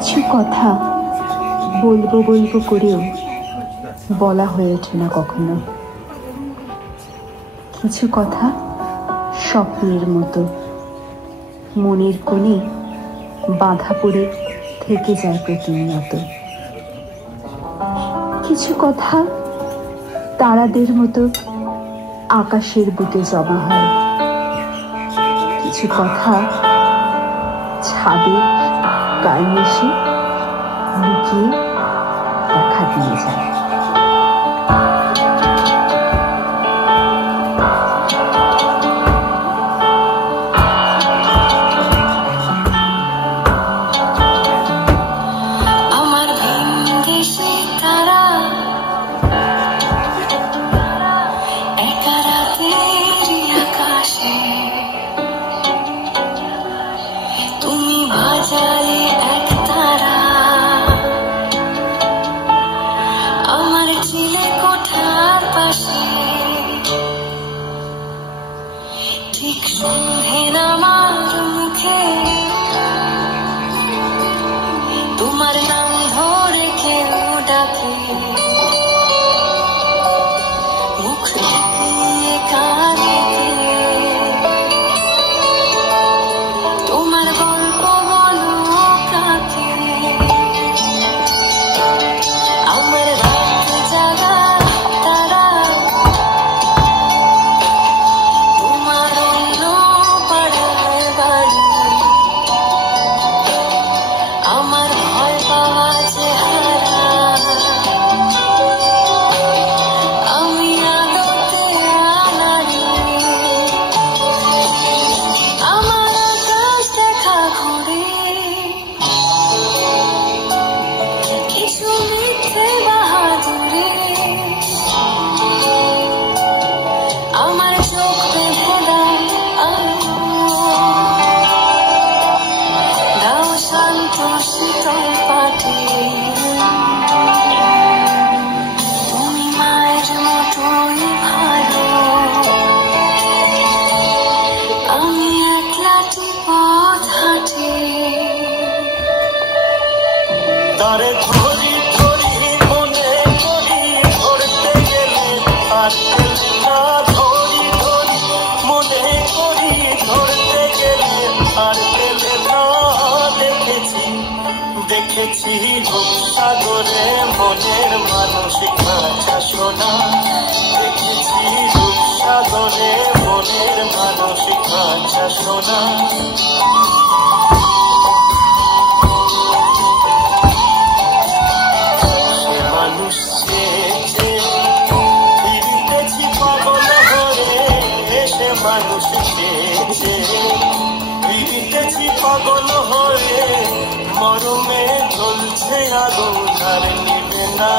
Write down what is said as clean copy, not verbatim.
কিছু কথা বলবো বলবো করেও বলা হয়ে ওঠে না কখনো। কিছু কথা স্বপ্নের মতো মনের কোণে বাঁধা পড়ে থেকে যায় প্রতিনিয়ত। কিছু কথা তারাদের মতো আকাশের বুকে জমা হয়। কিছু কথা ছাদে কার্নিশে লুকিয়ে দেখা দিয়ে যায়। ঠিক সন্ধে নামার মুখে তোমার নাম ধরে কেউ ডাকে, মুখ দিয়ে কাঁদে তোমার গল্প বলো কাকে। আমার রাত জাগা তারা তোমার অন্য পাড়ার বাড়ি, আমার ভয় পাওয়া চেহারা আমি আলোতে আনারি, আমার আকাশ দেখা ঘুরে কিছু মিথ্যে বাহাদুরে, আমার চোখ বেঁধে দাও শান্ত শীতল পাটি, তুমি মায়ের মতোই ভালো, আমি একলাটি পথ হাঁটি। তারে ধরি ধরি মনে করি ধরতে গেলে আর পেলে না, ধরি ধরি মনে করি ধরতে গেলে আর পেলে না। দেখেছি দেখেছি রূপসাগরে মনের মানসিক ভাষা শোনা, দেখেছি রূপসাগরে মনের মানসিক ভাষা শোনা। মানুষ চেয়েছে ফিরিতেছি পাগল হয়ে, সে মানুষ চেয়েছে ফিরিতেছি পাগল হয়ে, মরমে জ্বলছে আগুন আর নিবে না।